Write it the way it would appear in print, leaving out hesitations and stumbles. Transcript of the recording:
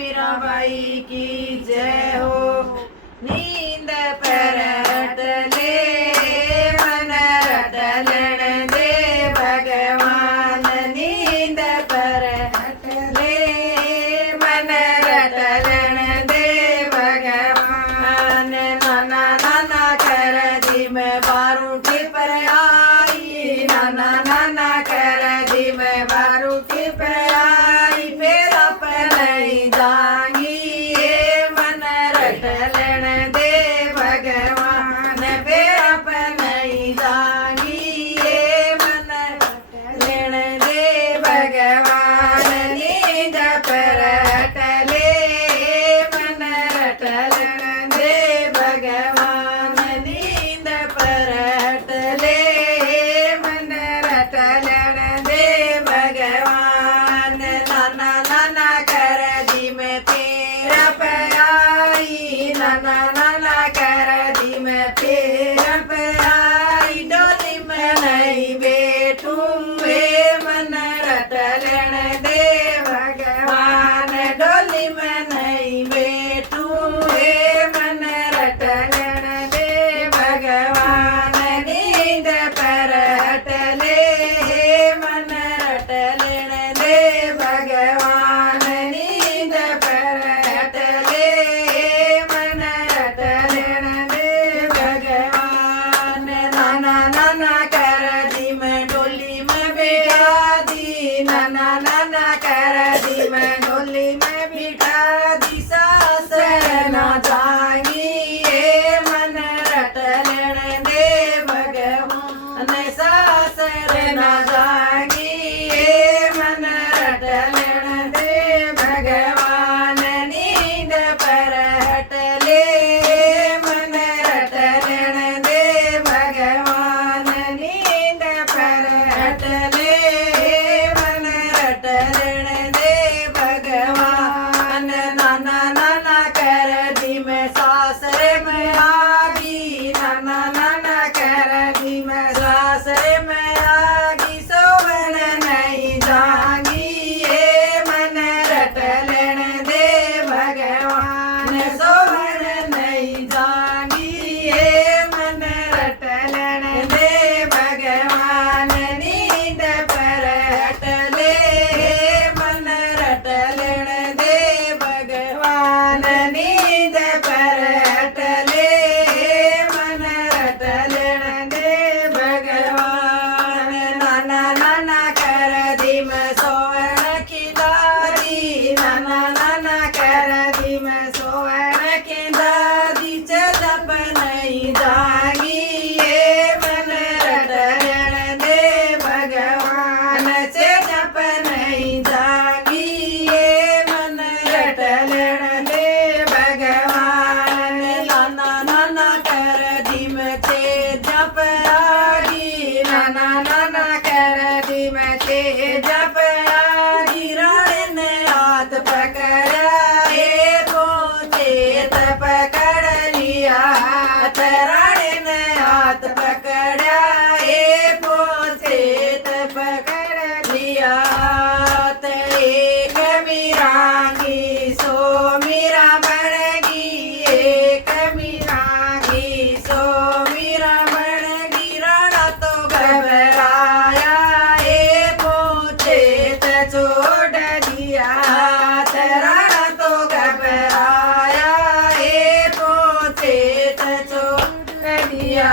मीराबाई की जय हो। नींद परटले मन रटलण दे भगवान, नींद परटले मन रटलण दे भगवान। नाना नाना कर दी मैं बारूठी पर आई, नाना नाना कर दी मैं बारूठी पर आई। फिर अपने जांगी ये मन रटलण दे भगवान, फिर अपने जांगी ये मन रटलण दे भगवान। नींद परटले मन रटलण दे भगवान, नींद परटले मन रटलण दे भगवान। नाना नाना कर दी मैं फिर आई, नाना नाना कर दी मैं फिर आई। डोली में नहीं बैठूं वे मन रटलण दे भगवान, डोली में नहीं बैठूं वे मन रटलण दे भगवान। नींद परटले मन रटलण दे भगवान, नींद परटले मन रटलण दे भगवान। नाना नाना कर दी मैं डोली में बिठा दी, नाना नाना कर दी मैं डोली में बिठा दी। सासर ना जाएंगी ये मन रटलण दे भगवान, सासर ना जाएंगी ये मन रटलण दे भगवान। नींद परटले मन रटलण दे भगवान, नींद परटले मन रटलण दे भगवान। नाना नाना कर दी मैं सासरे में आगी, नाना नाना कर दी मैं सासरे में आगी। सोवन नहीं जागी ये मन रटलण दे भगवान, सोवन नहीं जागी ये मन रटलण दे भगवान। नींद परटले मन रटलण दे भगवान, नींद परटले मन रटलण दे भगवान। नाना नाना कर दी मैं सोवन खिला दी, नाना नाना कर दी मैं सोवन खिला दी। चलप नहीं जागी ये मन रटलण दे भगवान, चलप नहीं जागी ये मन रटलण दे भगवान। नाना नाना कर दी मैं जप आगी, नाना नाना कर दी मैं जप आगी। राणे ने हाथ पकड़ा ये पोचेत पकड़ लिया हाथ, राणे ने हाथ पकड़ा ये पोचेत पकड़ लिया हाथ। एक मीरांगी सो मीरा बनेगी, एक मीरांगी सो मीरा बनेगी। राणा तो घबराया ये पोचेत छोड़ दिया हाथ, राणा तो घबराया ये पोचेत छोड़ दिया।